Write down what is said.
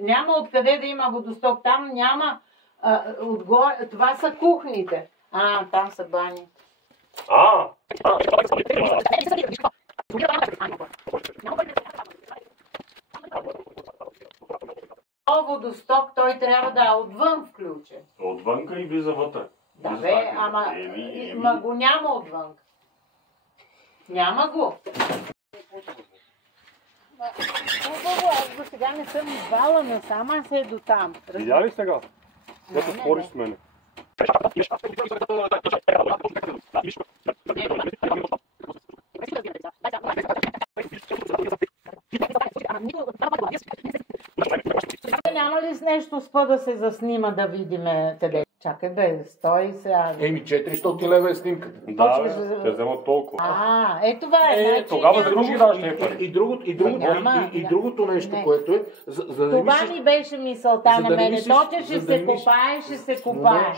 Няма откъде да има водосток. Там няма отгоре. Това са кухните. Там са бани. Водосток той трябва да е отвън включен. Отвънка и влиза вътре. Да бе, ама го няма отвън. Няма го. Хубаво, аз до сега не съм извала насам, аз е до там. Видя ли сега? Ето спориш с мене. Няма ли с нещо спа да се заснима да видиме къде? Чакай бе, стой сега. 400 лева е снимката. Да, бе, ще взема толкова. Това е. Тогава за други даш пари. И другото нещо, което е... Това ми беше мисълта на мене. То, че ще се копае, ще се копае.